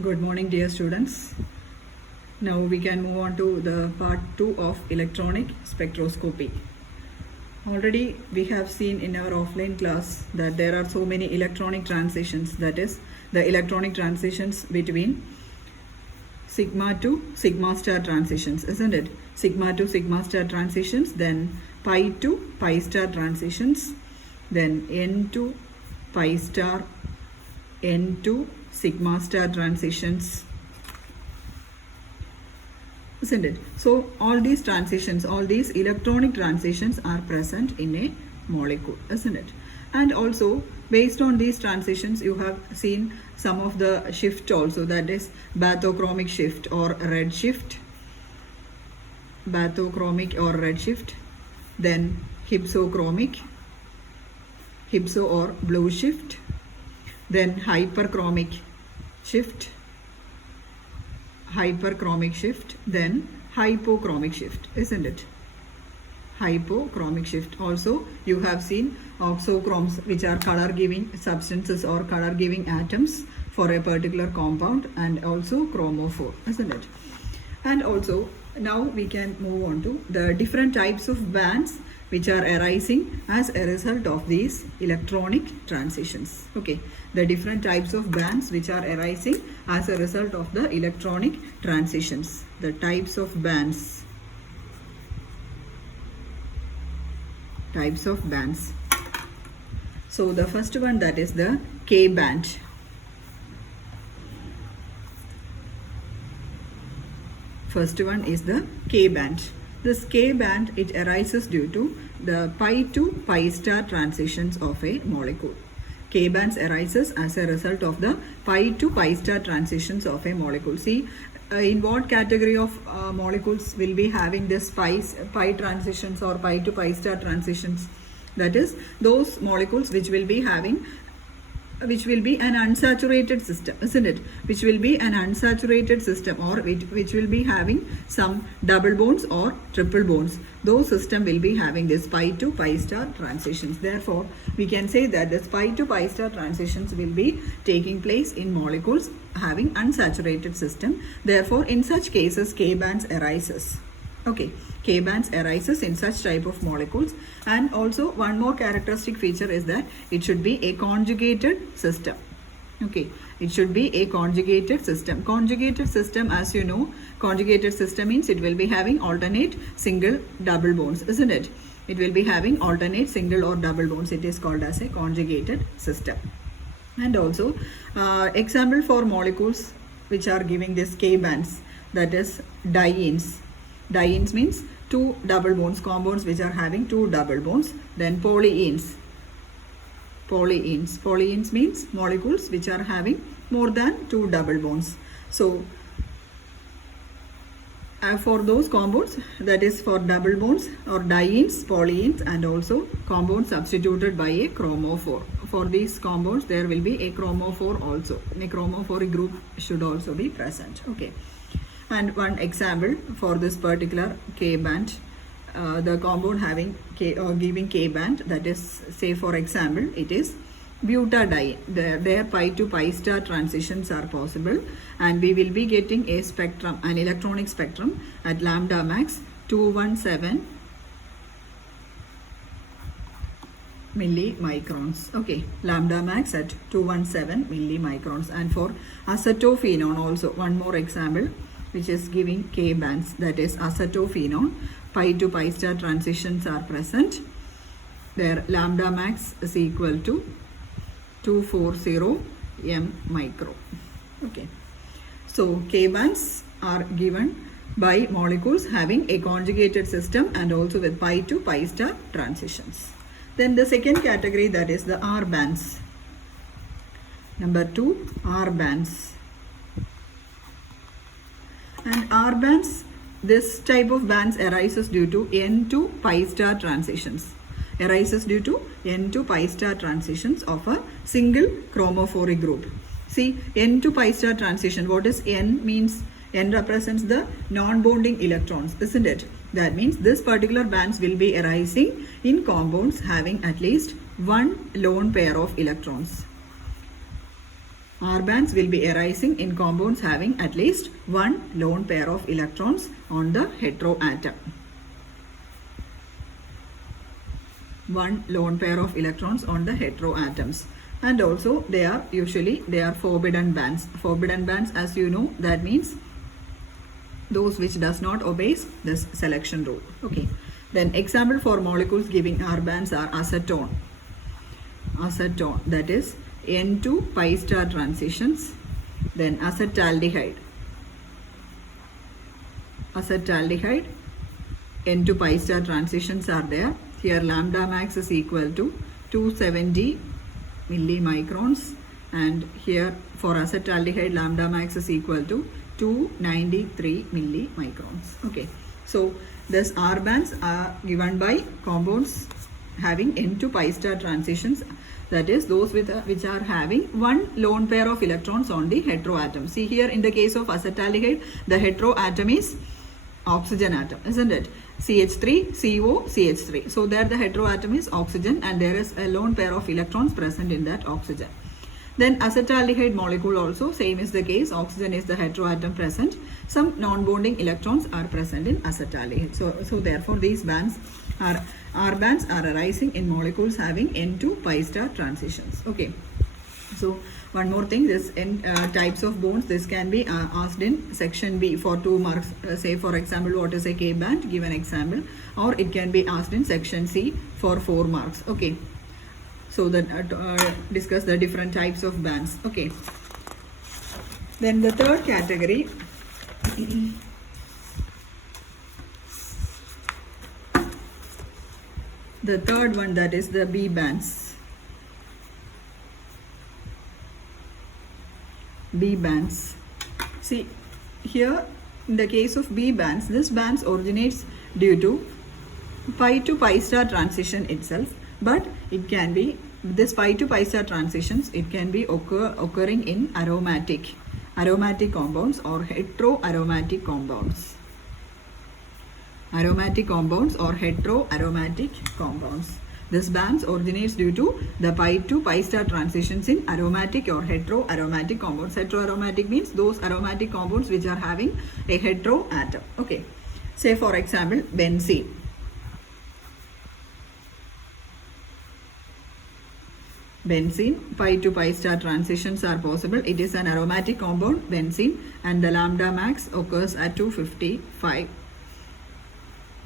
Good morning, dear students. Now we can move on to the part 2 of electronic spectroscopy. Already we have seen in our offline class that there are so many electronic transitions, that is the electronic transitions between sigma to sigma star transitions, isn't it? Sigma to sigma star transitions, then pi to pi star transitions, then n to pi star, n to sigma star transitions, isn't it? So all these transitions, all these electronic transitions are present in a molecule, isn't it? And also based on these transitions you have seen some of the shift also, that is bathochromic shift or red shift, bathochromic or red shift, then hypsochromic, hypso or blue shift, then hyperchromic shift, hyperchromic shift, then hypochromic shift, isn't it? Hypochromic shift. Also you have seen oxochromes, which are color giving substances or color giving atoms for a particular compound, and also chromophore, isn't it? And also now we can move on to the different types of bands which are arising as a result of these electronic transitions. Okay, the different types of bands which are arising as a result of the electronic transitions. The types of bands. Types of bands. So the first one, that is the K band. First one is the K band. This K band, it arises due to the pi to pi star transitions of a molecule. K bands arises as a result of the pi to pi star transitions of a molecule. See, in what category of molecules will be having this pi transitions or pi to pi star transitions? That is those molecules which will be having, which will be an unsaturated system, isn't it? Which will be an unsaturated system, or which will be having some double bonds or triple bonds. Those system will be having this pi to pi star transitions. Therefore, we can say that this pi to pi star transitions will be taking place in molecules having unsaturated system. Therefore, in such cases, K bands arises. Okay, K bands arises in such type of molecules. And also one more characteristic feature is that it should be a conjugated system. Okay, it should be a conjugated system. Conjugated system, as you know, conjugated system means it will be having alternate single double bonds, isn't it? It will be having alternate single or double bonds. It is called as a conjugated system. And also example for molecules which are giving this K bands, that is dienes. Dienes means two double bonds, compounds which are having two double bonds. Then polyenes. Polyenes. Polyenes means molecules which are having more than two double bonds. So for those compounds, that is for double bonds or dienes, polyenes, and also compounds substituted by a chromophore. For these compounds there will be a chromophore also. A chromophoric group should also be present. Okay. And one example for this particular K band, the compound having K or giving K band, that is, say for example, it is butadiene. Their pi to pi star transitions are possible, and we will be getting a spectrum, an electronic spectrum at lambda max 217 millimicrons. Okay, lambda max at 217 millimicrons. And for acetophenone also, one more example which is giving K bands, that is acetophenone, pi to pi star transitions are present. Their lambda max is equal to 240 m micro. Okay, so K bands are given by molecules having a conjugated system and also with pi to pi star transitions. Then the second category, that is the R bands. Number 2, R bands. And R bands, this type of bands arises due to n to pi star transitions. Arises due to n to pi star transitions of a single chromophoric group. See, n to pi star transition, what is n means? N represents the non-bonding electrons, isn't it? That means this particular bands will be arising in compounds having at least one lone pair of electrons. R bands will be arising in compounds having at least one lone pair of electrons on the heteroatom. One lone pair of electrons on the heteroatoms. And also they are forbidden bands. Forbidden bands, as you know, that means those which does not obeys this selection rule. Okay. Then example for molecules giving R bands are acetone. Acetone, that is N2 pi star transitions. Then acetaldehyde. Acetaldehyde, N2 pi star transitions are there. Here lambda max is equal to 270 millimicrons, and here for acetaldehyde lambda max is equal to 293 millimicrons. Okay, so these R bands are given by compounds having N2 pi star transitions, that is those which are having one lone pair of electrons on the heteroatom. See here in the case of acetaldehyde, the heteroatom is oxygen atom, isn't it? CH3, CO, CH3. So there the heteroatom is oxygen and there is a lone pair of electrons present in that oxygen. Then acetaldehyde molecule also same is the case. Oxygen is the heteroatom present. Some non-bonding electrons are present in acetaldehyde. So therefore these bands are R bands are arising in molecules having N2 pi star transitions. Okay. So one more thing, this types of bonds, this can be asked in section B for 2 marks. Say for example, what is a K band? Give an example. Or it can be asked in section C for 4 marks. Okay. So that discuss the different types of bands. Okay. Then the third category. The third one, that is the B bands. B bands. See here in the case of B bands, this bands originates due to pi to pi star transition itself, but it can be this pi to pi star transitions, it can be occurring in aromatic compounds or heteroaromatic compounds. Aromatic compounds or heteroaromatic compounds. This bands originates due to the pi to pi star transitions in aromatic or heteroaromatic compounds. Heteroaromatic means those aromatic compounds which are having a heteroatom. Okay. Say for example, benzene. Benzene, pi to pi star transitions are possible. It is an aromatic compound, benzene, and the lambda max occurs at 255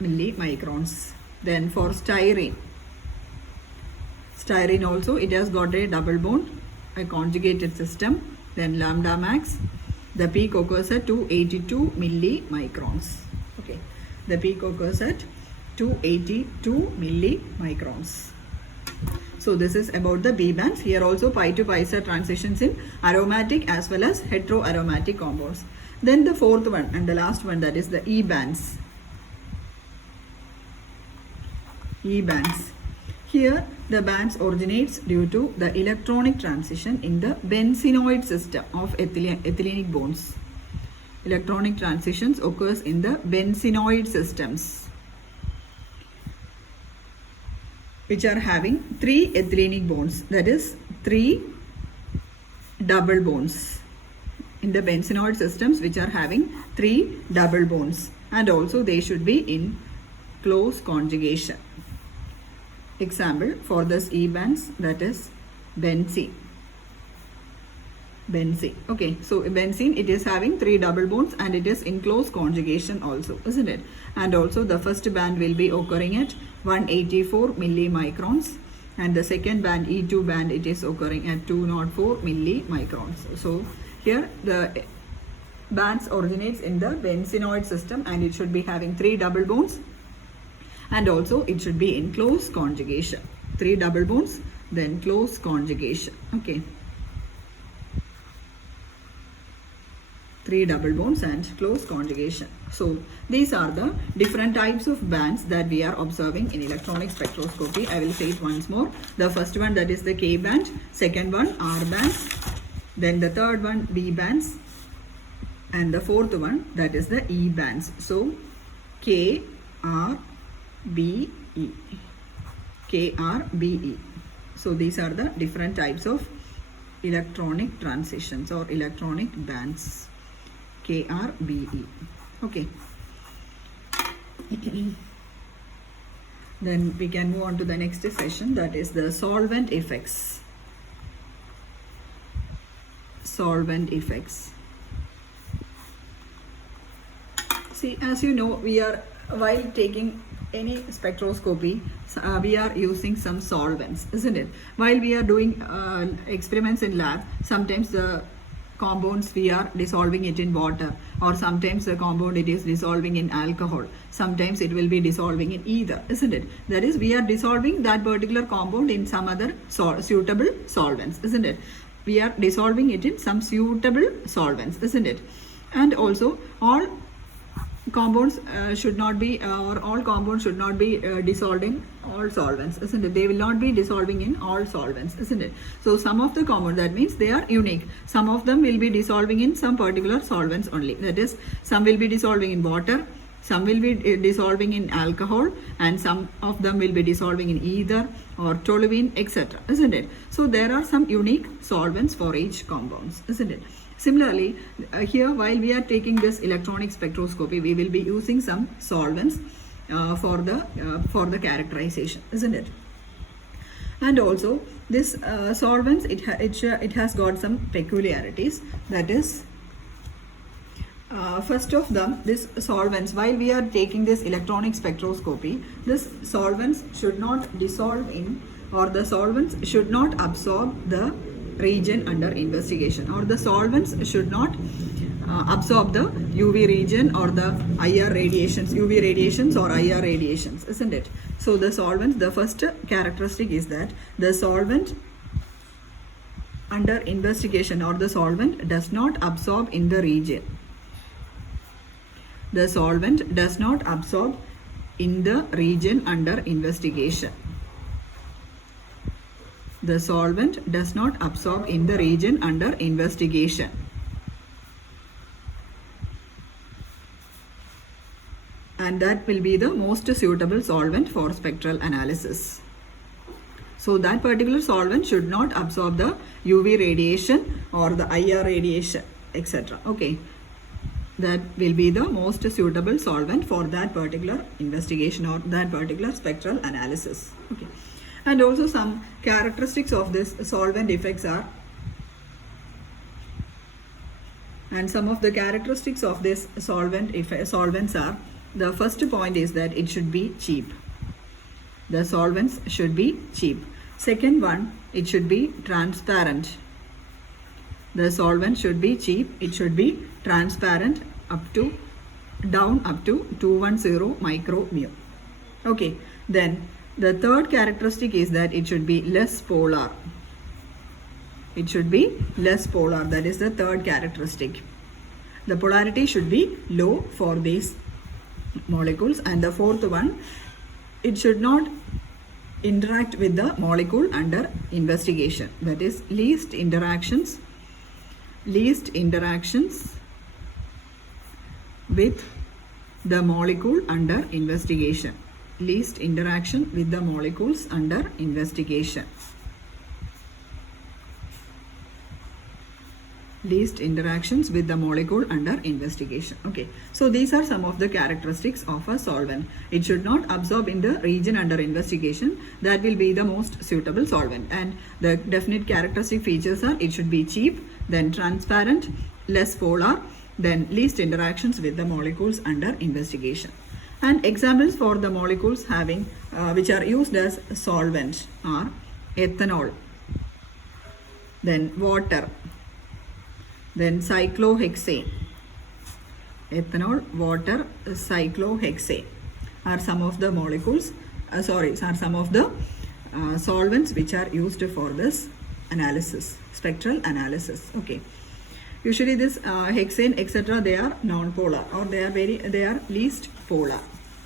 millimicrons. Then for styrene. Styrene also, it has got a double bond, a conjugated system. Then lambda max, the peak occurs at 282 millimicrons. Okay, the peak occurs at 282 millimicrons. So this is about the B bands. Here also pi to pi star transitions in aromatic as well as heteroaromatic compounds. Then the fourth one and the last one, that is the E bands. E bands. Here the bands originates due to the electronic transition in the benzenoid system of ethylenic bonds. Electronic transitions occurs in the benzenoid systems, which are having 3 ethylenic bonds, that is 3 double bonds. In the benzenoid systems which are having 3 double bonds, and also they should be in close conjugation. Example for this E bands, that is benzene. Benzene. Okay, so benzene, it is having 3 double bonds and it is in close conjugation also, isn't it? And also the first band will be occurring at 184 millimicrons, and the second band, E2 band, it is occurring at 204 millimicrons. So here the bands originates in the benzenoid system and it should be having 3 double bonds, and also it should be in close conjugation. 3 double bonds, then close conjugation. Okay. 3 double bonds and close conjugation. So these are the different types of bands that we are observing in electronic spectroscopy. I will say it once more. The first one, that is the K band. Second one, R bands. Then the third one, B bands. And the fourth one, that is the E bands. So K, R, B, E. K, R, B, E. So these are the different types of electronic transitions or electronic bands, KRBE. Okay. Then we can move on to the next session, that is the solvent effects. Solvent effects. See, as you know, we are, while taking any spectroscopy, we are using some solvents, isn't it? While we are doing experiments in lab, sometimes the compounds we are dissolving it in water, or sometimes the compound it is dissolving in alcohol, sometimes it will be dissolving in ether, isn't it? That is, we are dissolving that particular compound in some other suitable solvents, isn't it? We are dissolving it in some suitable solvents, isn't it? And also all compounds should not be dissolved in all solvents, isn't it? They will not be dissolving in all solvents, isn't it? So some of the compounds, that means they are unique. Some of them will be dissolving in some particular solvents only. That is, some will be dissolving in water, some will be dissolving in alcohol, and some of them will be dissolving in ether or toluene, etc., isn't it? So there are some unique solvents for each compounds, isn't it? Similarly, here while we are taking this electronic spectroscopy, we will be using some solvents for the characterization, isn't it? And also this solvents, it has got some peculiarities. That is, first of them, this solvents, while we are taking this electronic spectroscopy, this solvents should not dissolve in, or the solvents should not absorb the region under investigation, or the solvents should not absorb the UV region or the IR radiations, UV radiations or IR radiations, isn't it? So the solvents, the first characteristic is that the solvent under investigation, or the solvent does not absorb in the region. The solvent does not absorb in the region under investigation. The solvent does not absorb in the region under investigation. And that will be the most suitable solvent for spectral analysis. So that particular solvent should not absorb the UV radiation or the IR radiation, etc. Okay. That will be the most suitable solvent for that particular investigation or that particular spectral analysis. Okay. And also some characteristics of this solvent effects are, and some of the characteristics of this solvents are, the first point is that it should be cheap. The solvents should be cheap. Second one, it should be transparent. The solvent should be cheap. It should be transparent down up to 210 micro mu. Okay, then the third characteristic is that it should be less polar. It should be less polar. That is the third characteristic. The polarity should be low for these molecules. And the fourth one, it should not interact with the molecule under investigation. That is, least interactions with the molecule under investigation. Least interaction with the molecules under investigation. Least interactions with the molecule under investigation. Okay, so these are some of the characteristics of a solvent. It should not absorb in the region under investigation. That will be the most suitable solvent. And the definite characteristic features are, it should be cheap, then transparent, less polar, then least interactions with the molecules under investigation. And examples for the molecules having which are used as solvent are ethanol, then water, then cyclohexane. Ethanol, water, cyclohexane are some of the molecules, are some of the solvents which are used for this analysis, spectral analysis. Okay. Usually this hexane, etc., they are non-polar, or they are least polar.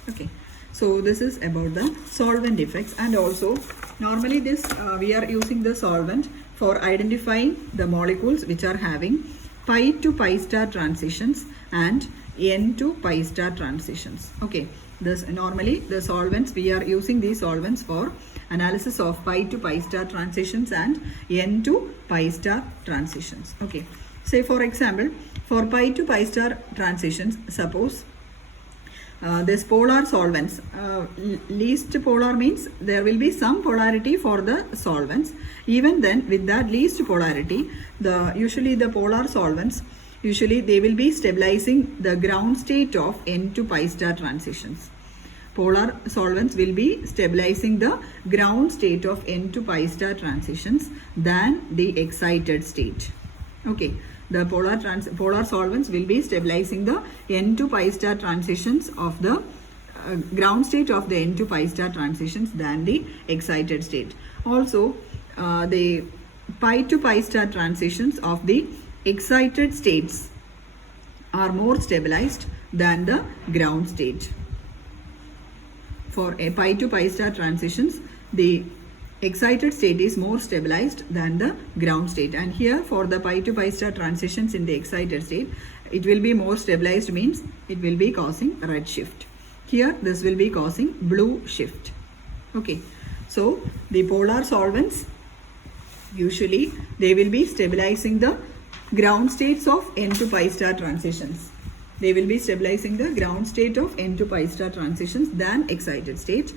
Okay, so this is about the solvent effects. And also normally this we are using the solvent for identifying the molecules which are having pi to pi star transitions and n to pi star transitions. Okay, this normally the solvents, we are using these solvents for analysis of pi to pi star transitions and n to pi star transitions. Okay, say for example, for pi to pi star transitions, suppose this polar solvents, least polar means there will be some polarity for the solvents. Even then, with that least polarity, usually the polar solvents, usually they will be stabilizing the ground state of n to pi star transitions. Polar solvents will be stabilizing the ground state of n to pi star transitions than the excited state. Okay, the polar solvents will be stabilizing the n to pi star transitions of the ground state of the n to pi star transitions than the excited state. Also, the pi to pi star transitions of the excited states are more stabilized than the ground state. For a pi to pi star transitions, the excited state is more stabilized than the ground state, and here for the pi to pi star transitions in the excited state, it will be more stabilized, means it will be causing red shift. Here this will be causing blue shift. Okay, so the polar solvents, usually they will be stabilizing the ground states of n to pi star transitions. They will be stabilizing the ground state of n to pi star transitions than excited state.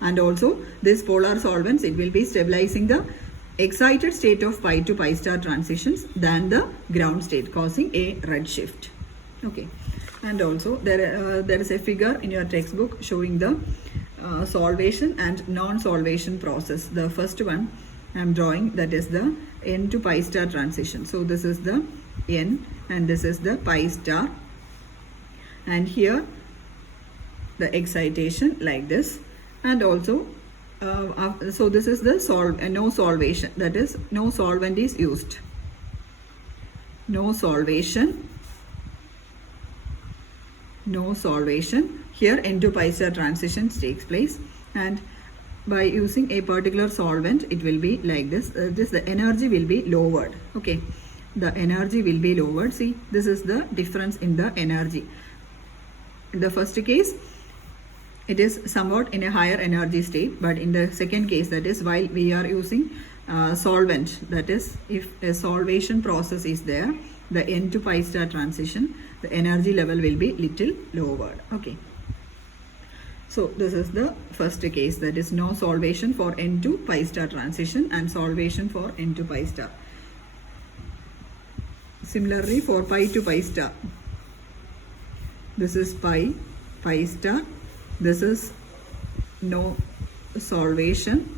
And also this polar solvents, it will be stabilizing the excited state of pi to pi star transitions than the ground state, causing a red shift. Okay, and also there is a figure in your textbook showing the solvation and non-solvation process. The first one I am drawing, that is the n to pi star transition. So this is the n and this is the pi star, and here the excitation like this. And also so this is the no solvation, that is no solvent is used. No solvation. Here n to pi star transitions takes place, and by using a particular solvent it will be like this. The energy will be lowered. Okay, the energy will be lowered. See, this is the difference in the energy. In the first case, it is somewhat in a higher energy state, but in the second case, that is while we are using solvent, that is if a solvation process is there, the n to pi star transition, the energy level will be little lowered. Okay, so this is the first case, that is no solvation for n to pi star transition and solvation for n to pi star. Similarly, for pi to pi star, this is pi star, this is no solvation,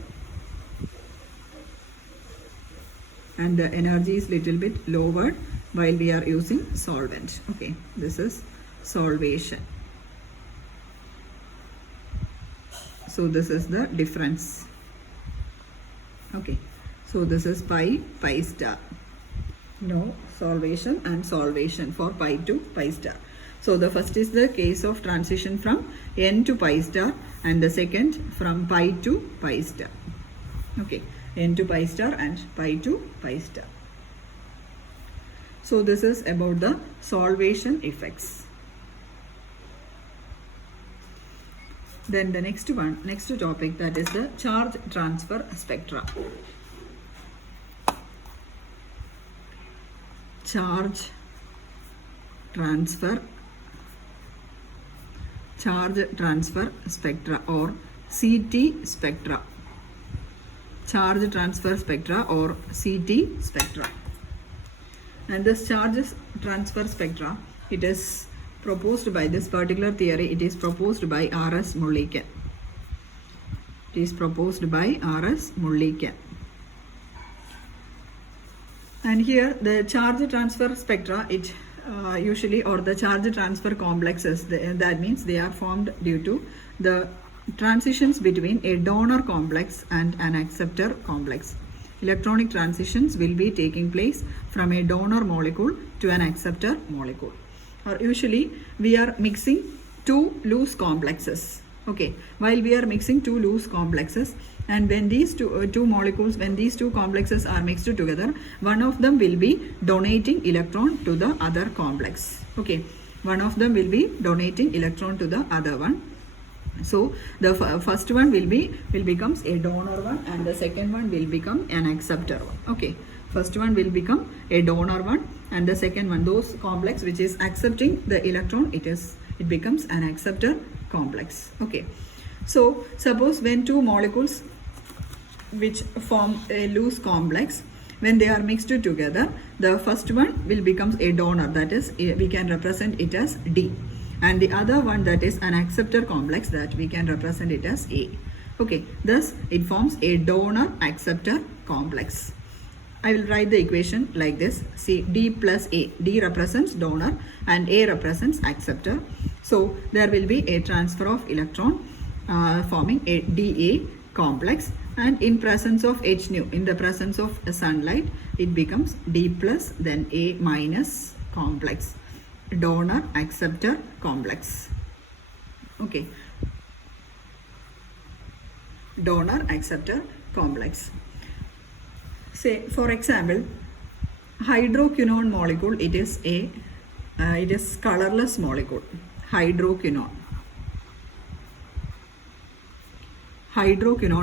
and the energy is little bit lowered while we are using solvent. Okay, this is solvation. So this is the difference. Okay, so this is pi star, no solvation and solvation for pi to pi star. So the first is the case of transition from n to pi star, and the second from pi to pi star. Okay, n to pi star and pi to pi star. So this is about the solvation effects. Then the next topic, that is the charge transfer spectra. Charge transfer spectra or CT spectra. Charge transfer spectra or CT spectra. And this charge transfer spectra, it is proposed by this particular theory, it is proposed by R.S. Mulliken. It is proposed by R.S. Mulliken. And here the charge transfer spectra, it usually, or the charge transfer complexes, that means they are formed due to the transitions between a donor complex and an acceptor complex. Electronic transitions will be taking place from a donor molecule to an acceptor molecule. Or usually we are mixing two loose complexes. Okay, while we are mixing two loose complexes, and when these two molecules, when these two complexes are mixed together, one of them will be donating electron to the other complex. Okay, one of them will be donating electron to the other one. So the first one will becomes a donor one, and the second one will become an acceptor one. Okay, first one will become a donor one, and the second one, those complex which is accepting the electron, it becomes an acceptor complex. Okay, so suppose when two molecules which form a loose complex, when they are mixed together, the first one will becomes a donor, that is we can represent it as D, and the other one, that is an acceptor complex, that we can represent it as A. Okay, thus it forms a donor acceptor complex. I will write the equation like this. See, D plus A. D represents donor and A represents acceptor. So there will be a transfer of electron forming a Da complex, and in presence of H nu, in the presence of sunlight, it becomes D plus then A minus complex, donor acceptor complex. Okay, donor acceptor complex. Say for example, hydroquinone molecule, it is colorless molecule. Hydroquinone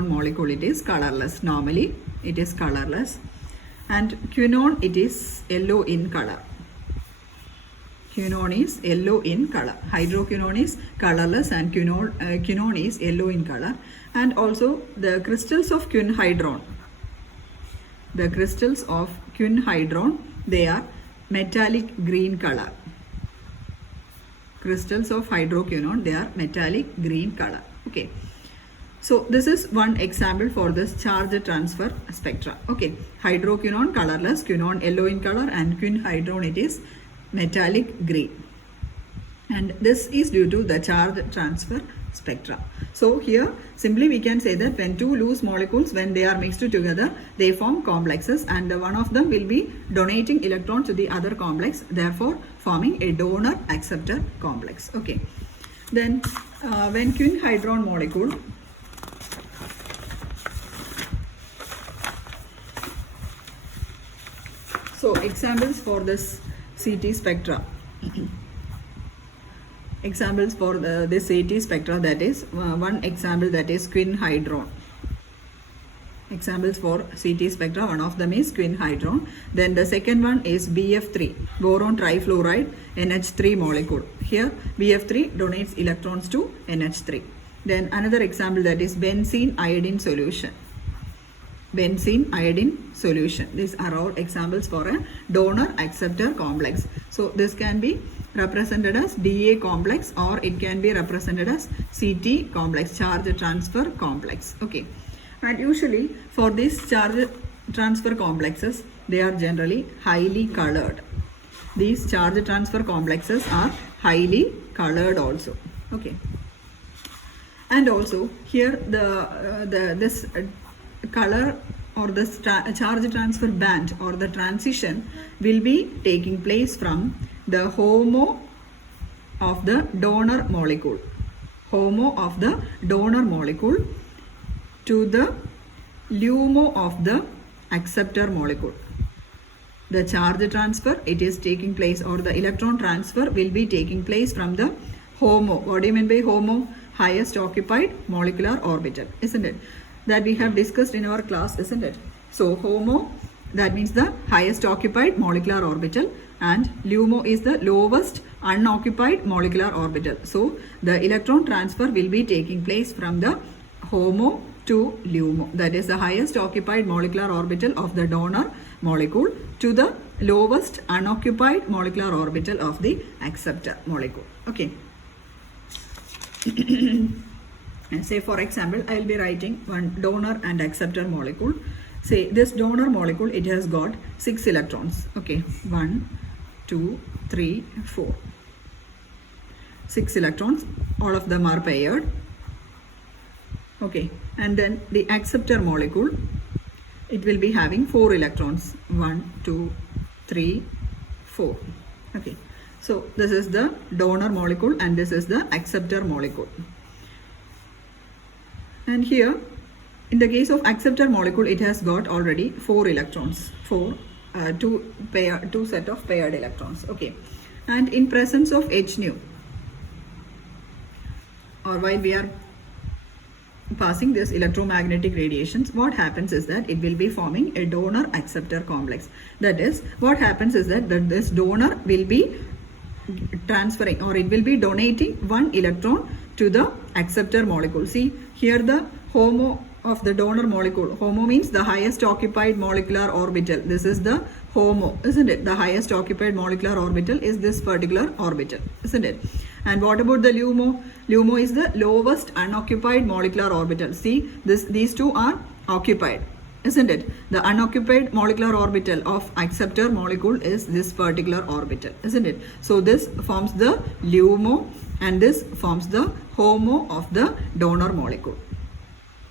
molecule, it is colorless. Normally it is colorless, and quinone, it is yellow in color. Quinone is yellow in color. Hydroquinone is colorless and quinone is yellow in color. And also the crystals of quinhydrone, they are metallic green color. Crystals of hydroquinone, they are metallic green color. Okay, so this is one example for this charge transfer spectra. Okay, hydroquinone colorless, quinone yellow in color, and quinhydrone, it is metallic green, and this is due to the charge transfer spectra. So here simply we can say that when two loose molecules, when they are mixed together, they form complexes, and one of them will be donating electron to the other complex, therefore forming a donor acceptor complex. Okay, then when quinhydrone molecule, so examples for this CT spectra. Examples for this CT spectra, that is one example, that is quinhydrone. Examples for CT spectra, one of them is quinhydrone. Then the second one is BF3, boron trifluoride NH3 molecule. Here BF3 donates electrons to NH3. Then another example, that is benzene iodine solution. Benzene iodine solution. These are all examples for a donor acceptor complex. So this can be represented as Da complex, or it can be represented as CT complex, charge transfer complex. Okay, and usually for these charge transfer complexes, they are generally highly colored. These charge transfer complexes are highly colored also. Okay, and also here this color or the charge transfer band or the transition will be taking place from the HOMO of the donor molecule, to the LUMO of the acceptor molecule. The charge transfer, it is taking place, or the electron transfer will be taking place from the HOMO. What do you mean by HOMO? Highest occupied molecular orbital, isn't it? That we have discussed in our class, isn't it? So HOMO, that means the highest occupied molecular orbital, and LUMO is the lowest unoccupied molecular orbital. So the electron transfer will be taking place from the HOMO to LUMO, that is the highest occupied molecular orbital of the donor molecule, to the lowest unoccupied molecular orbital of the acceptor molecule. Okay. Say for example, I will be writing one donor and acceptor molecule. Say this donor molecule, it has got 6 electrons. Okay, 1, 2, 3, 4. 6 electrons, all of them are paired. Okay, and then the acceptor molecule, it will be having 4 electrons. 1, 2, 3, 4. Okay, so this is the donor molecule and this is the acceptor molecule. And here, in the case of acceptor molecule, it has got already 4 electrons, two set of paired electrons. Okay, and in presence of H nu, or while we are passing this electromagnetic radiations, what happens is that it will be forming a donor acceptor complex. That is, what happens is that this donor will be transferring, or it will be donating one electron to the acceptor molecule. See here the HOMO of the donor molecule. HOMO means the highest occupied molecular orbital. This is the HOMO, isn't it? The highest occupied molecular orbital is this particular orbital, isn't it? And what about the LUMO? LUMO is the lowest unoccupied molecular orbital. See, these two are occupied, isn't it? The unoccupied molecular orbital of acceptor molecule is this particular orbital, isn't it? So this forms the LUMO and this forms the HOMO of the donor molecule.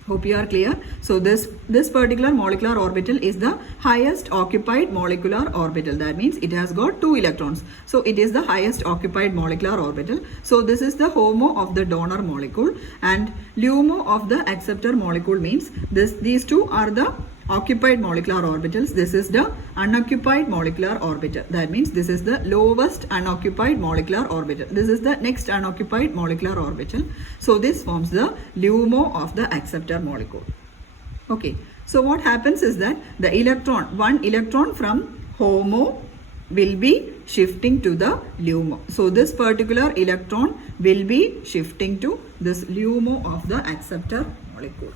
Hope you are clear. So this particular molecular orbital is the highest occupied molecular orbital. That means it has got 2 electrons. So it is the highest occupied molecular orbital. So this is the HOMO of the donor molecule, and LUMO of the acceptor molecule means these two are the occupied molecular orbitals. This is the unoccupied molecular orbital. That means this is the lowest unoccupied molecular orbital. This is the next unoccupied molecular orbital. So this forms the LUMO of the acceptor molecule. Okay. So what happens is that the one electron from HOMO will be shifting to the LUMO. So this particular electron will be shifting to this LUMO of the acceptor molecule.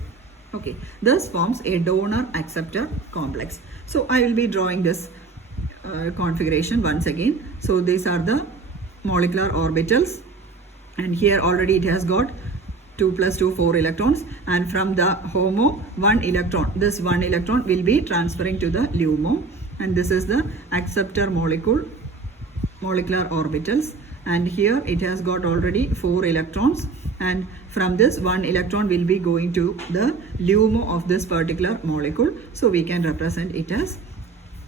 Okay, this forms a donor acceptor complex. So I will be drawing this configuration once again. So these are the molecular orbitals, and here already it has got 2 + 2 4 electrons, and from the HOMO this one electron will be transferring to the LUMO, and this is the acceptor molecular orbitals, and here it has got already 4 electrons, and from this one electron will be going to the LUMO of this particular molecule. So we can represent it as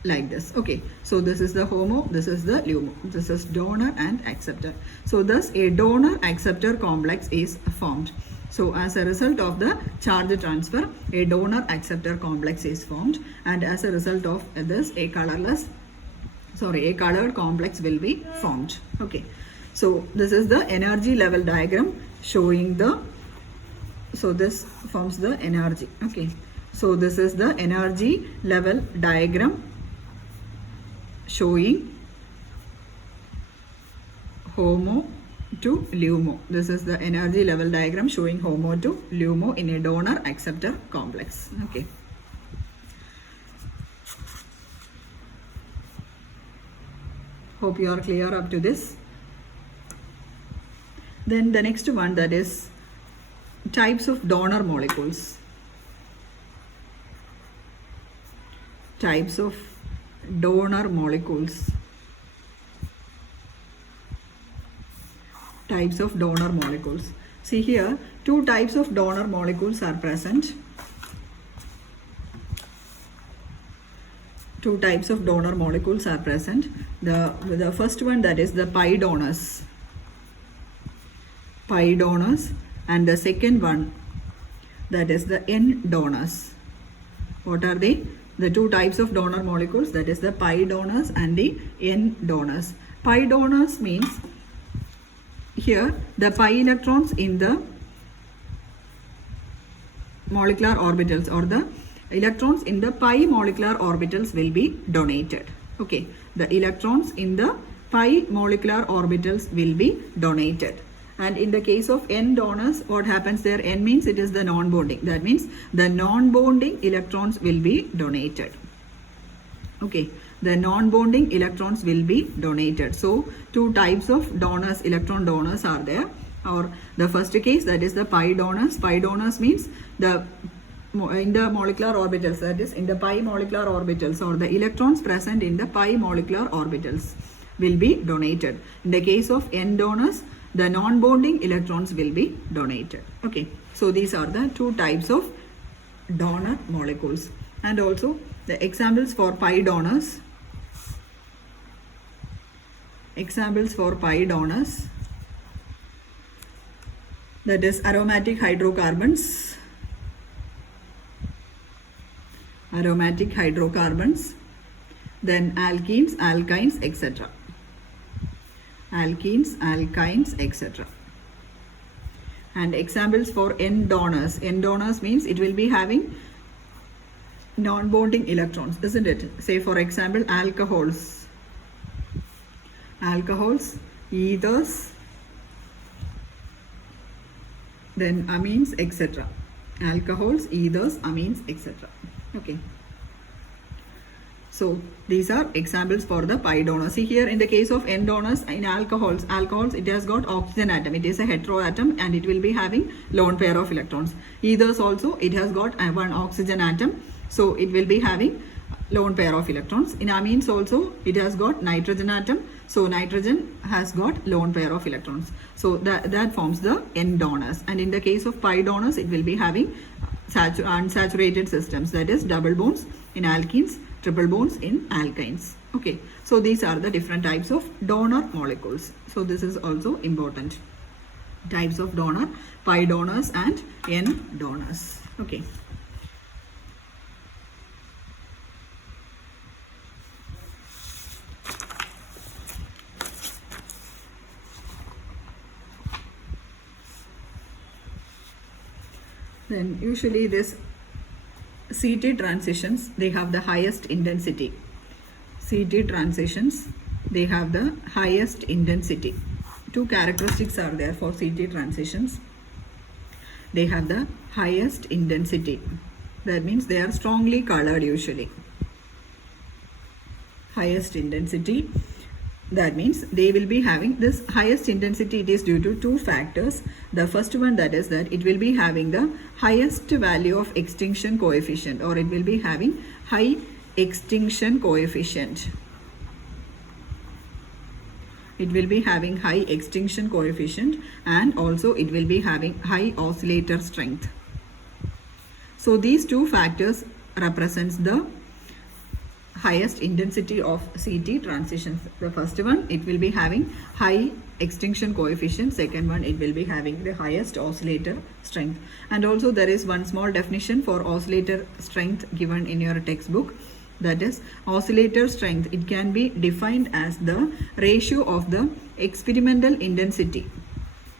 like this. Okay, so this is the HOMO, this is the LUMO, this is donor and acceptor. So thus a donor acceptor complex is formed. So as a result of the charge transfer, a donor acceptor complex is formed, and as a result of this a colored complex will be formed. Okay, so this is the energy level diagram showing so this forms the energy. Okay, so this is the energy level diagram showing HOMO to LUMO. This is the energy level diagram showing HOMO to LUMO in a donor acceptor complex. Okay. Hope you are clear up to this. Then the next one, that is types of donor molecules. Types of donor molecules. Types of donor molecules. See here, 2 types of donor molecules are present. 2 types of donor molecules are present. The first one, that is the pi donors, and the second one, that is the N donors. What are they? The 2 types of donor molecules, that is the pi donors and the N donors. Pi donors means here the pi electrons in the molecular orbitals, or the electrons in the pi molecular orbitals will be donated. Okay, the electrons in the pi molecular orbitals will be donated. And in the case of N donors, what happens there? N means it is the non-bonding. That means the non-bonding electrons will be donated. Okay, the non-bonding electrons will be donated. So 2 types of donors, electron donors are there. Or the first case, that is the pi donors. Pi donors means in the molecular orbitals, that is in the pi molecular orbitals, or the electrons present in the pi molecular orbitals will be donated. In the case of N donors, the non-bonding electrons will be donated. Okay, so these are the 2 types of donor molecules. And also the examples for pi donors. Examples for pi donors, that is aromatic hydrocarbons, then alkenes, alkynes, etc. Alkenes, alkynes, etc. And examples for N donors. N donors means it will be having non-bonding electrons, isn't it? Say for example alcohols, ethers, then amines, etc. Alcohols, ethers, amines, etc. Okay. So these are examples for the pi donors. See here in the case of N donors, in alcohols it has got oxygen atom. It is a heteroatom and it will be having lone pair of electrons. Ethers also, it has got one oxygen atom. So it will be having lone pair of electrons. In amines also, it has got nitrogen atom. So nitrogen has got lone pair of electrons. So that forms the N donors. And in the case of pi donors, it will be having unsaturated systems, that is double bonds in alkenes, triple bonds in alkynes. Okay, so these are the different types of donor molecules. So this is also important. Types of donor, pi donors and N donors. Okay. Then usually this CT transitions, they have the highest intensity. CT transitions, they have the highest intensity. Two characteristics are there for CT transitions. They have the highest intensity. That means they are strongly colored usually. Highest intensity. That means they will be having this highest intensity. It is due to two factors. The first one, that is that it will be having the highest value of extinction coefficient, or it will be having high extinction coefficient. It will be having high extinction coefficient, and also it will be having high oscillator strength. So these two factors represents the highest intensity of CT transitions. The first one, it will be having high extinction coefficient. Second one, it will be having the highest oscillator strength. And also there is one small definition for oscillator strength given in your textbook. That is, oscillator strength, it can be defined as the ratio of the experimental intensity.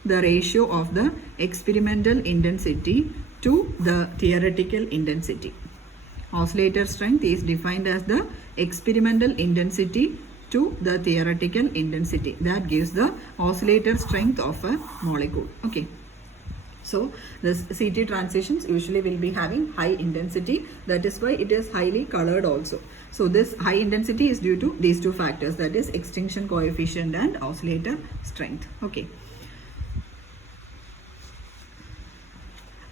The ratio of the experimental intensity to the theoretical intensity. Oscillator strength is defined as the experimental intensity to the theoretical intensity. That gives the oscillator strength of a molecule. Okay. So this CT transitions usually will be having high intensity. That is why it is highly colored also. So this high intensity is due to these two factors, that is extinction coefficient and oscillator strength. Okay.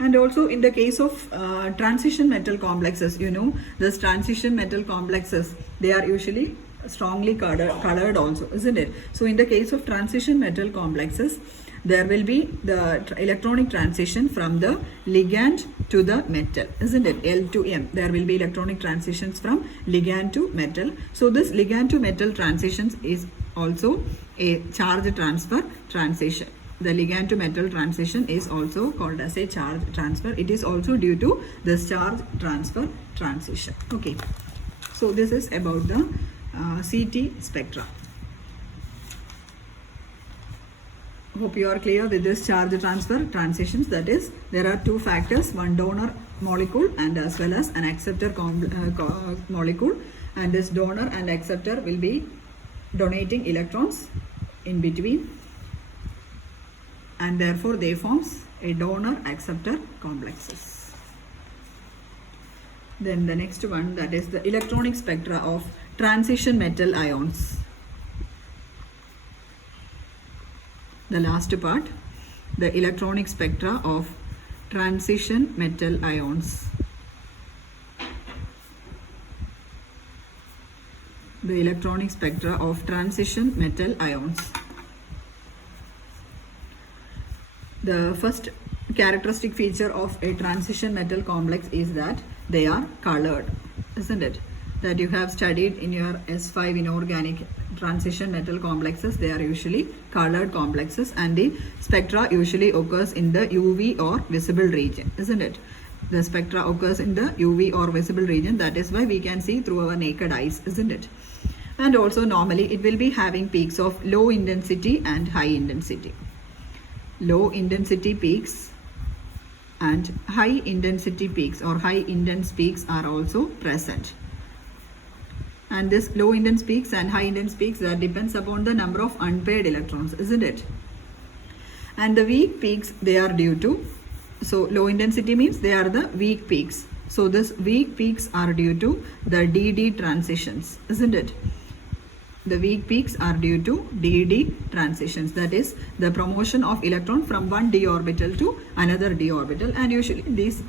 And also in the case of transition metal complexes, you know, this transition metal complexes, they are usually strongly colored also, isn't it? So in the case of transition metal complexes, there will be the electronic transition from the ligand to the metal, isn't it? L to M. There will be electronic transitions from ligand to metal. So this ligand to metal transitions is also a charge transfer transition. The ligand to metal transition is also called as a charge transfer. It is also due to this charge transfer transition. Okay. So this is about the CT spectra. Hope you are clear with this charge transfer transitions. That is, there are two factors, one donor molecule and as well as an acceptor molecule, and this donor and acceptor will be donating electrons in between, and therefore they forms a donor acceptor complexes. Then the next one, that is the electronic spectra of transition metal ions. The last part, the electronic spectra of transition metal ions. The electronic spectra of transition metal ions. The first characteristic feature of a transition metal complex is that they are colored, isn't it? That you have studied in your S5 inorganic transition metal complexes. They are usually colored complexes, and the spectra usually occurs in the UV or visible region, isn't it? The spectra occurs in the UV or visible region. That is why we can see through our naked eyes, isn't it? And also normally it will be having peaks of low intensity and high intensity. low intensity peaks and high intensity peaks or high intense peaks are also present. And this low intense peaks and high intense peaks that depends upon the number of unpaired electrons, isn't it? And the weak peaks, they are due to, so low intensity means they are the weak peaks. So this weak peaks are due to the DD transitions, isn't it? The weak peaks are due to DD transitions, that is the promotion of electron from one d orbital to another d orbital, and usually these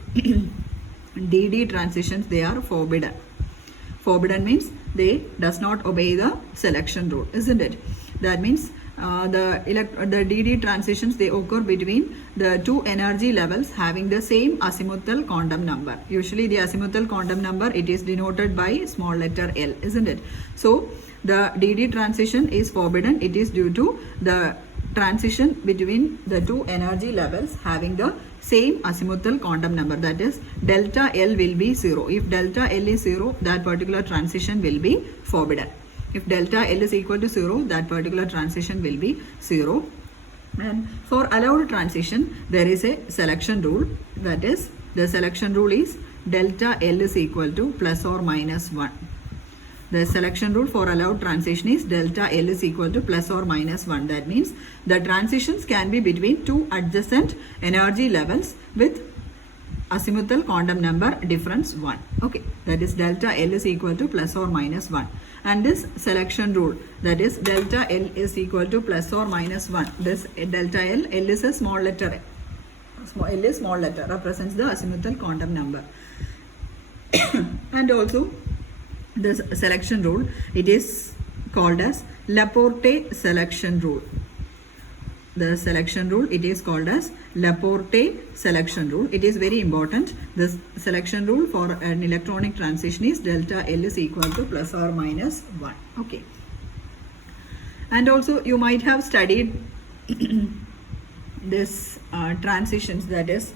DD transitions, they are forbidden. Forbidden means they does not obey the selection rule, isn't it? That means the DD transitions, they occur between the two energy levels having the same azimuthal quantum number. Usually the azimuthal quantum number, it is denoted by small letter L, isn't it? So the DD transition is forbidden. It is due to the transition between the two energy levels having the same azimuthal quantum number, that is delta L will be 0. If delta L is 0, that particular transition will be forbidden. If delta L is equal to 0, that particular transition will be 0. And for allowed transition, there is a selection rule, that is the selection rule is delta L is equal to plus or minus 1. The selection rule for allowed transition is delta L is equal to plus or minus 1. That means the transitions can be between two adjacent energy levels with azimuthal quantum number difference 1. Okay, that is delta L is equal to plus or minus 1. And this selection rule, that is delta L is equal to plus or minus 1. This delta L is a small letter. L is small letter, represents the azimuthal quantum number. And also this selection rule, it is called as Laporte selection rule. The selection rule, it is called as Laporte selection rule. It is very important. This selection rule for an electronic transition is delta L is equal to plus or minus 1. Okay. And also you might have studied this transitions, that is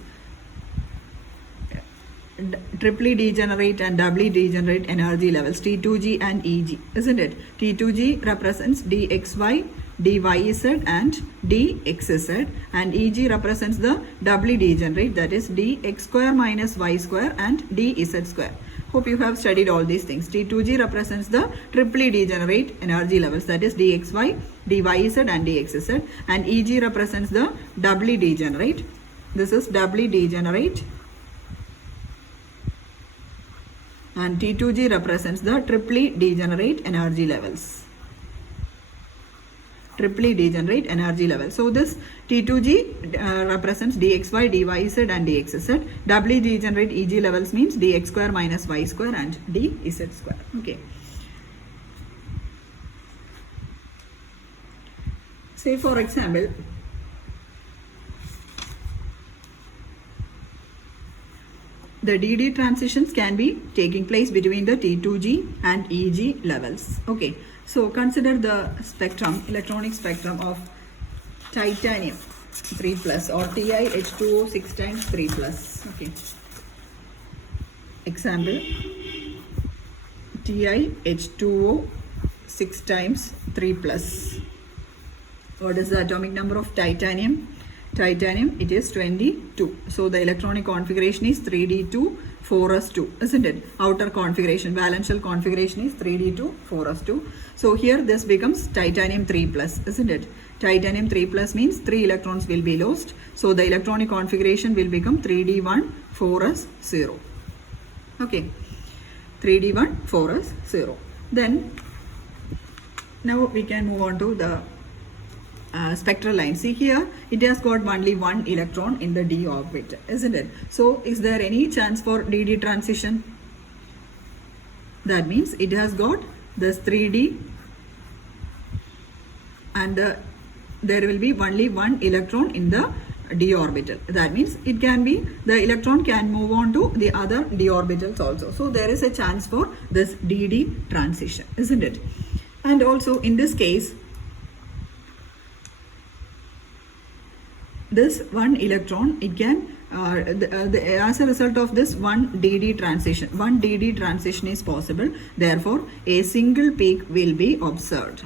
triply degenerate and doubly degenerate energy levels, T2G and EG, isn't it? T2G represents dxy, dyz and dxz, and EG represents the doubly degenerate, that is dx square minus y square and dz square. Hope you have studied all these things. T2G represents the triply degenerate energy levels, that is dxy, dyz and dxz, and EG represents the doubly degenerate. This is doubly degenerate. And T2G represents the triply degenerate energy levels. Triply degenerate energy level. So this T2G represents dxy, dyz and dxz. Doubly degenerate EG levels means dx square minus y square and dz square. Okay. Say for example, the DD transitions can be taking place between the T2G and EG levels. Okay, so consider the spectrum, electronic spectrum of titanium 3 plus or TiH2O 6 times 3 plus. Okay. Example, TiH2O 6 times 3 plus. What is the atomic number of titanium? Titanium, it is 22. So the electronic configuration is 3d2 4s2, isn't it? Outer configuration, valential configuration is 3d2 4s2. So here this becomes titanium 3 plus, isn't it? Titanium 3 plus means 3 electrons will be lost. So the electronic configuration will become 3d1 4s0. Okay, 3d1 4s0. Then now we can move on to the spectral line. See here, it has got only one electron in the d orbit, isn't it? So is there any chance for DD transition? That means it has got this 3d and there will be only one electron in the d orbital. That means it can be, the electron can move on to the other d orbitals also. So there is a chance for this DD transition, isn't it? And also in this case, this one electron, it can as a result of this one DD transition is possible. Therefore a single peak will be observed.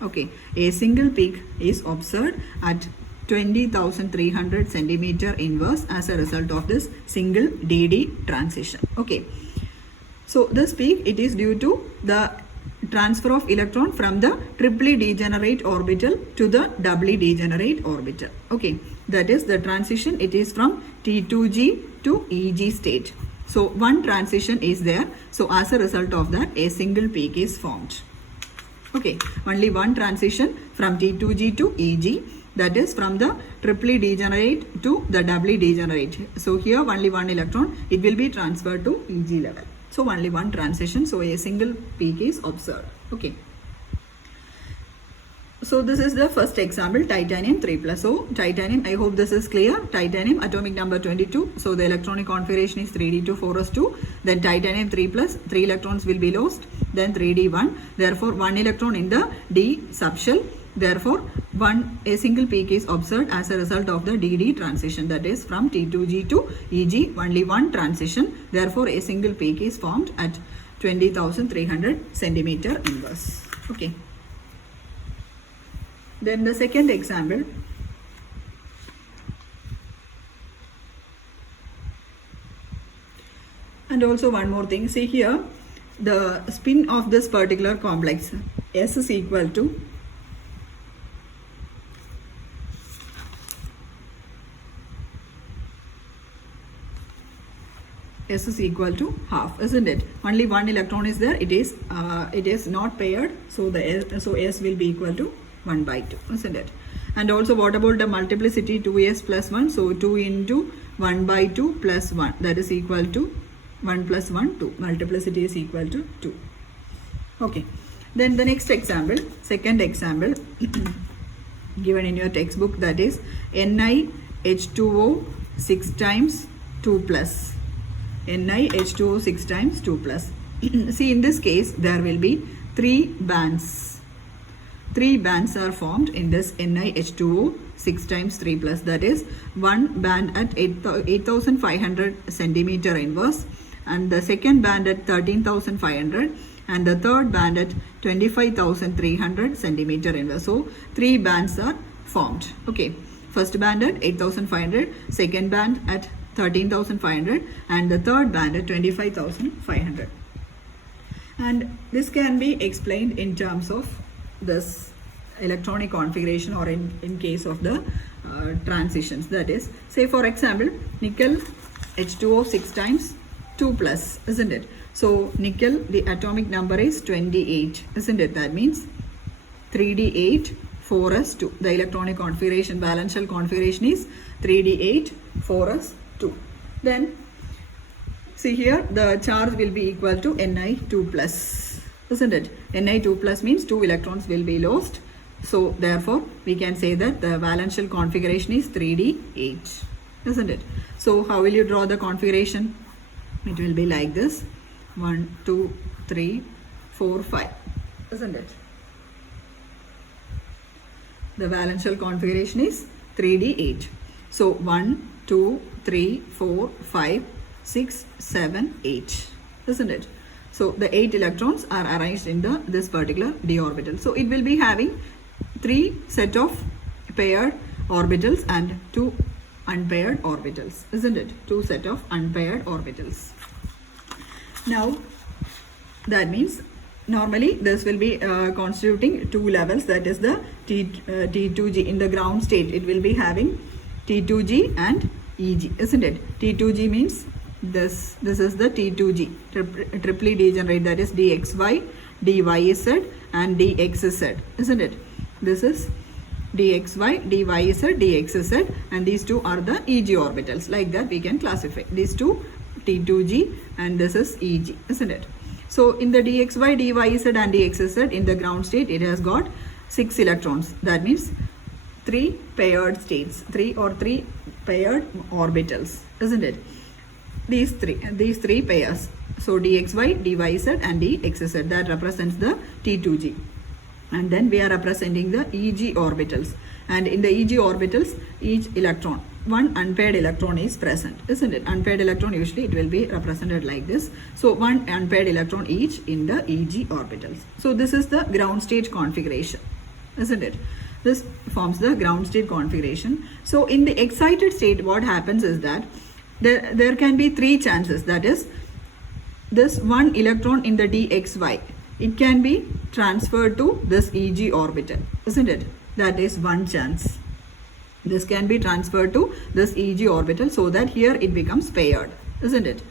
Okay, a single peak is observed at 20,300 centimeter inverse as a result of this single DD transition. Okay. So this peak, it is due to the transfer of electron from the triply degenerate orbital to the doubly degenerate orbital. Okay, that is the transition. It is from T2G to EG state. So one transition is there. So as a result of that, a single peak is formed. Okay, only one transition from T2G to EG, that is from the triply degenerate to the doubly degenerate. So here only one electron, it will be transferred to EG level. So only one transition, so a single peak is observed. Okay. So this is the first example, titanium 3+. So titanium, I hope this is clear. Titanium atomic number 22. So the electronic configuration is 3d2 4s2. Then titanium 3+, 3 electrons will be lost. Then 3d1. Therefore 1 electron in the D subshell. Therefore a single peak is observed as a result of the DD transition, that is from T2G to EG, only one transition. Therefore a single peak is formed at 20,300 centimeter inverse. Okay. Then the second example, and also one more thing, see here the spin of this particular complex S is equal to S is equal to half, isn't it? Only one electron is there. It is not paired, so S will be equal to 1/2, isn't it? And also, what about the multiplicity 2s plus 1? So 2 into 1/2 plus 1, that is equal to 1 plus 1, 2. Multiplicity is equal to 2. Okay. Then the next example, second example given in your textbook, that is NiH2O 6 times 2 plus. NiH2O 6 times 2 plus. See, in this case, there will be 3 bands. 3 bands are formed in this NiH2O 6 times 3 plus. That is, one band at 8,500 centimeter inverse, and the second band at 13,500, and the third band at 25,300 centimeter inverse. So 3 bands are formed. Okay, first band at 8,500, second band at 13,500, and the third band at 25,500. And this can be explained in terms of this electronic configuration, or in case of the transitions. That is, say for example, nickel H2O 6 times 2 plus, isn't it? So nickel, the atomic number is 28, isn't it? That means 3d8 4s2. The electronic configuration, valence shell configuration is 3d8 4s2. Then see here, the charge will be equal to Ni2 plus, isn't it? Ni2 plus means 2 electrons will be lost. So therefore we can say that the valence shell configuration is 3d8, isn't it? So how will you draw the configuration? It will be like this: 1 2 3 4 5, isn't it? The valence shell configuration is 3d8. So 1 2 3 4 5 6 7 8, isn't it? So the 8 electrons are arranged in this particular d orbital. So it will be having 3 set of paired orbitals and 2 unpaired orbitals, isn't it? 2 set of unpaired orbitals. Now that means normally this will be constituting 2 levels, that is the T2G. In the ground state it will be having T2G and EG, isn't it? T2G means this is the T2G, triply degenerate, that is dxy, dyz and dxz, isn't it? This is dxy, dyz, dxz, and these two are the EG orbitals. Like that we can classify these two, T2G and this is EG, isn't it? So in the dxy, dyz and dxz, in the ground state it has got 6 electrons. That means 3 paired states, 3 paired orbitals, isn't it? These three pairs. So dxy, dyz and dxz, that represents the T2G. And then we are representing the EG orbitals. And in the EG orbitals, each electron, one unpaired electron is present, isn't it? Unpaired electron, usually it will be represented like this. So one unpaired electron each in the EG orbitals. So this is the ground state configuration. isn't it? This forms the ground state configuration. So in the excited state, what happens is that there can be three chances. That is, this one electron in the dxy, it can be transferred to this Eg orbital, isn't it? That is one chance. This can be transferred to this Eg orbital so that here it becomes paired, isn't it?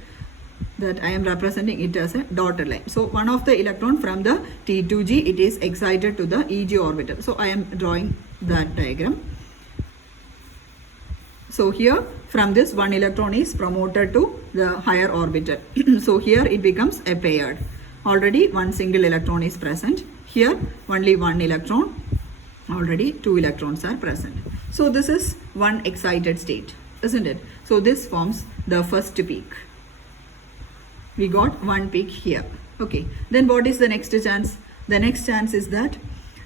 That I am representing it as a dotted line. So one of the electron from the T2G, it is excited to the Eg orbital. So I am drawing that diagram. So here from this one electron is promoted to the higher orbital. So here it becomes a paired. Already one single electron is present. Here only one electron. Already two electrons are present. So this is one excited state, isn't it? So this forms the first peak. We got one peak here. Okay. Then what is the next chance? The next chance is that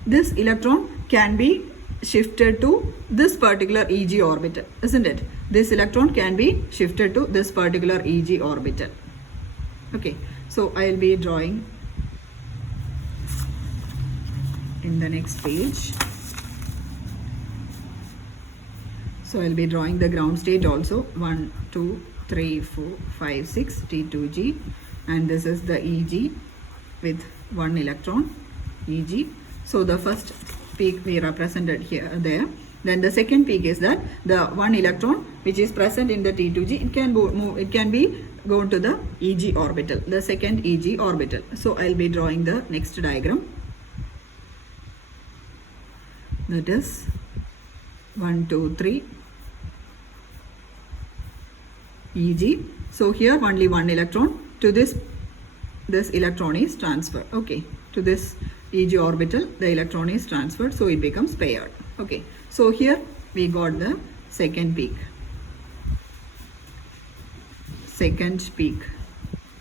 this electron can be shifted to this particular Eg orbital, isn't it? This electron can be shifted to this particular Eg orbital. Okay. So I will be drawing in the next page. So I will be drawing the ground state also. 1, 2, 3, 4, 5, 6 T2G, and this is the Eg with one electron Eg. So the first peak we represented here there. Then the second peak is that the one electron which is present in the T2G, it can move, it can be go to the Eg orbital, the second Eg orbital. So I'll be drawing the next diagram. That is 1, 2, 3 Eg. So here only one electron to this electron is transferred. Okay, to this Eg orbital the electron is transferred, so it becomes paired. Okay, so here we got the second peak.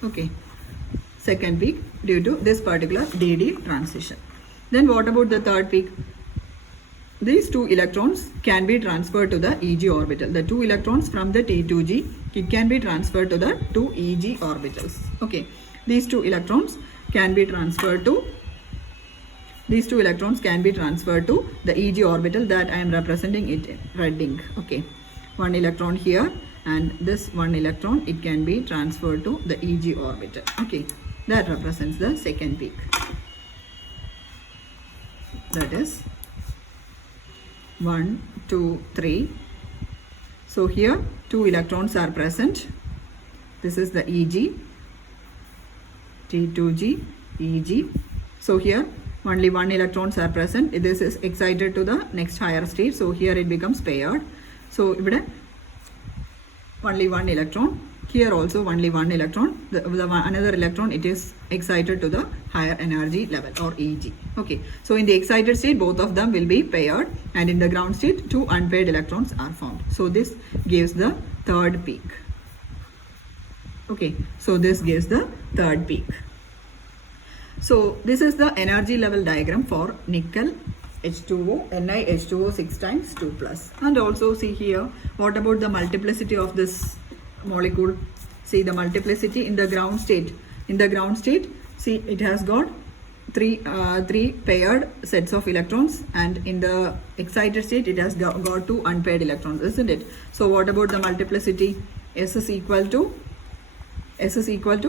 Okay, second peak due to this particular DD transition. Then what about the third peak? These two electrons can be transferred to the Eg orbital. The two electrons from the T2G, it can be transferred to the two Eg orbitals. Okay, these two electrons can be transferred to the Eg orbital that I am representing it in red ink. Okay, one electron here and this one electron, it can be transferred to the Eg orbital. Okay, that represents the second peak. That is 1, 2, 3. So here two electrons are present. This is the Eg, T2G, Eg. So here only one electrons are present. This is excited to the next higher state. So here it becomes paired. So only one electron. Here also only one electron. Another electron, it is excited to the higher energy level or Eg. Okay. So in the excited state, both of them will be paired, and in the ground state, two unpaired electrons are formed. So this gives the third peak. Okay. So this gives the third peak. So this is the energy level diagram for nickel H2O, NiH2O 6 times 2 plus. And also see here, what about the multiplicity of this molecule? See the multiplicity in the ground state. In the ground state, see it has got three paired sets of electrons, and in the excited state it has got two unpaired electrons, isn't it? So what about the multiplicity? S is equal to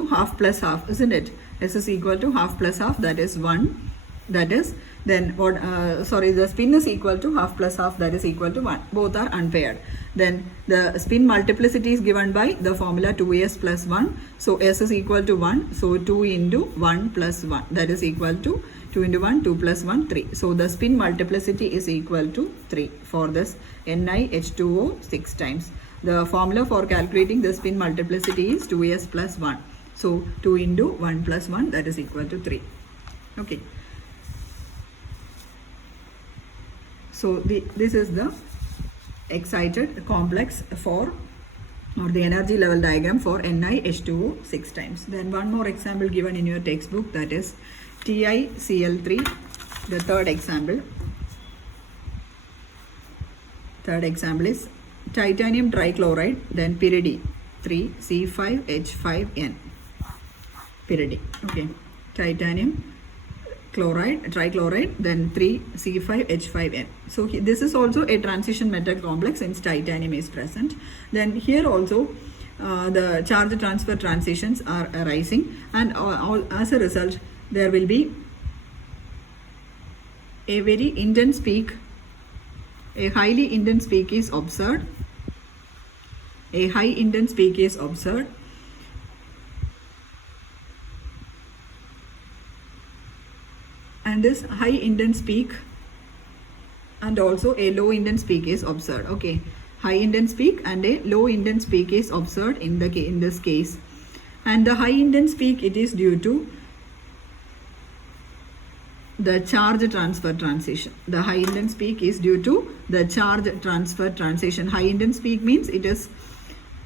half plus half, isn't it? S is equal to half plus half, that is 1. That is, then what, the spin is equal to half plus half, that is equal to 1. Both are unpaired. Then the spin multiplicity is given by the formula 2s plus 1. So s is equal to 1. So 2 into 1 plus 1, that is equal to 2 into 1, 2 plus 1, 3. So the spin multiplicity is equal to 3 for this NiH2O 6 times. The formula for calculating the spin multiplicity is 2s plus 1. So 2 into 1 plus 1, that is equal to 3. Okay. So this is the excited complex for, or the energy level diagram for NiH2O 6 times. Then one more example given in your textbook, that is TiCl3, the third example. Third example is titanium trichloride, then pyridine 3C5H5N. Pyridine. Okay. Titanium chloride, trichloride, then 3C5H5N. So this is also a transition metal complex since titanium is present. Then here also the charge transfer transitions are arising, and as a result there will be a very intense peak, a highly intense peak is observed. A high intense peak is observed. And this high intense peak and also a low intense peak is observed. Okay, high intense peak and a low intense peak is observed in this case. And the high intense peak, it is due to the charge transfer transition. The high intense peak is due to the charge transfer transition. High intense peak means it is